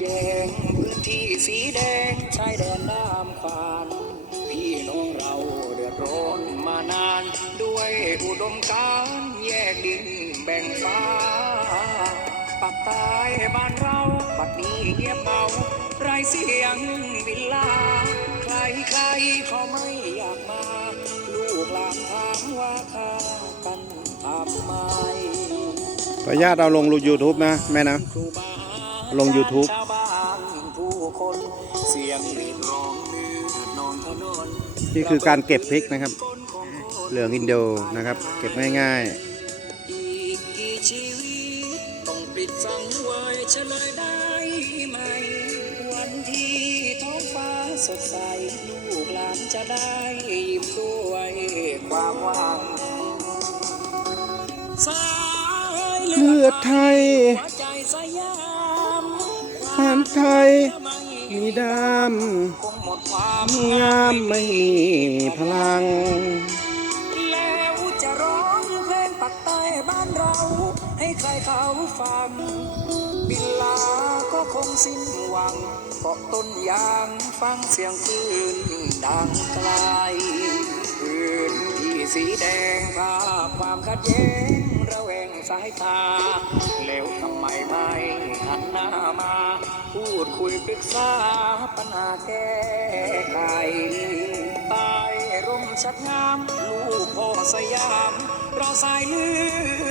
แยงพื้นที่สีแดงชายแดนน้ำขวานพี่น้องเราเดือดร้อนมานาน ด้วยอุดมการแยกดินแบ่งฟ้าปักใต้บ้านเราปัดนี้เงียบเมาไรเสียงวิลลา ใครใครเขาไม่อยากมา ลูกหลานถามว่าข้ากันทำไมขออนุญาตเอาลงยูทูบนะ แม่นะ ลง YouTube นี่คือการเก็บพริกนะครับ เหลืองอินโดนะครับ เก็บง่ายอีกกี่ชีวิตต้องปิดฝังไว้เฉลยได้ไหมวันที่ท้องฟ้าสดใสลูกหลานจะได้ยิ้มด้วยความหวังสายเลือดไทยหัวามผ่านไทย มีดคงหมดความงามไม่มีพลัง แล้วจะร้องเพลงปักใต้บ้านเรา ให้ใครเขาฟัง บิลลาก็คงสิ้นหวังเกาะต้นยางฟังเสียงปืนดังไกลพื้นที่สีแดงภาพความขัดแย้งระแว สายตา แล้วทำไมไม่หันหน้ามา พูดคุยปรึกษาปัญหาแก้ไขใต้ร่มชัดงาม ลูกพ่อสยาม เราสายเลื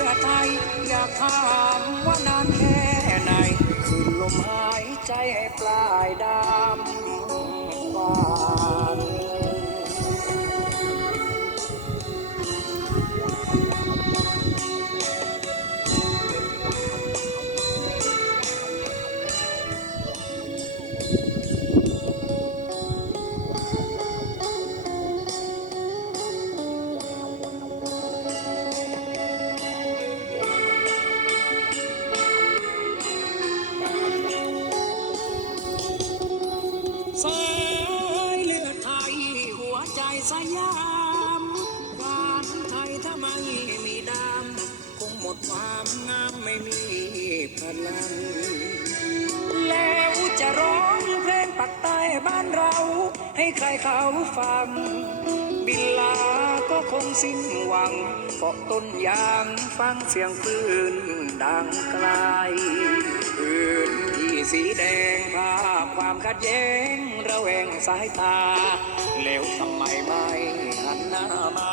อดไทย อยากถามว่านานแค่ไหน คืนลมหายใจให้ปลายดำหวาน ลัง แล้วจะร้องเพลงปักใต้บ้านเรา ให้ใครเขาฟัง บิลลาก็คงสิ้นหวังเกาะต้นยางฟังเสียงปืนดังไกลพื้นที่สีแดงภาพความขัดแย้งระแวงสายตา แล้วทำไมไม่หันหน้ามา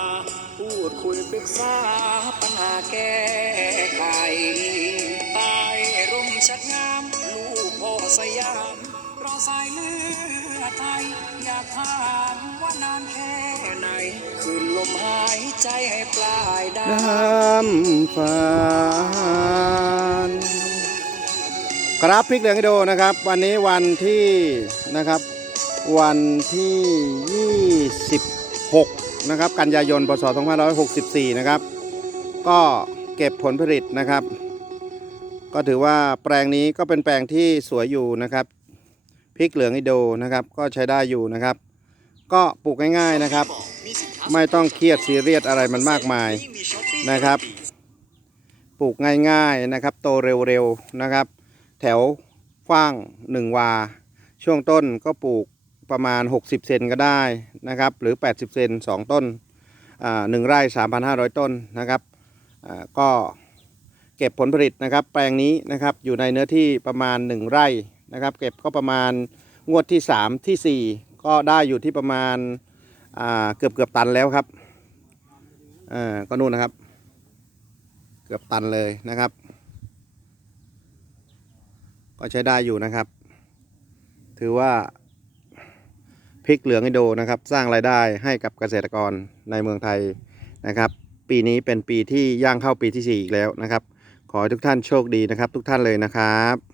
พูดคุยปรึกษาปัญหาแก้ไขามลูกพ่อสยาม เราสายเลือดไทย อยากถามว่านานแค่ไหน คืนลมหายใจให้ปลายดำฟ้านครับพริกเหลืองอินโดนะครับ วันนี้วันที่นะครับ วันที่ 26 นะครับ กันยายนพศ2564 นะครับ ก็เก็บผลผลิตนะครับ ก็ถือว่าแปลงนี้ก็เป็นแปลงที่สวยอยู่นะครับพริกเหลืองอิโดนะครับก็ใช้ได้อยู่นะครับ ก็ปลูกง่ายๆนะครับ ไม่ต้องเครียดซีเรียสอะไรมันมากมายนะครับ ปลูกง่ายๆนะครับ โตเร็วๆนะครับ แถวฟ้าง1วา ช่วงต้นก็ปลูกประมาณ 60 เซนก็ได้นะครับ หรือ 80 เซน2ต้นอ่าหนึ่งไร่ 3,500 ต้นนะครับอ่าก็ เก็บผลผลิตนะครับ แปลงนี้นะครับอยู่ในเนื้อที่ประมาณ 1 ไร่นะครับ เก็บก็ประมาณงวดที่ 3 ทีสี่4 ก็ได้อยู่ที่ประมาณาเกือบเกือบตันแล้วครับอ่าก็นู่นนะครับ เกือบตันเลยนะครับ ก็ใช้ได้อยู่นะครับ ถือว่าพริกเหลืองอิโดนะครับ สร้างรายได้ให้กับเกษตรกรในเมืองไทยนะครับ ปีนี้เป็นปีที่ย่างเข้าปีที่ 4 อีกแล้วนะครับ ขอให้ทุกท่านโชคดีนะครับ ทุกท่านเลยนะครับ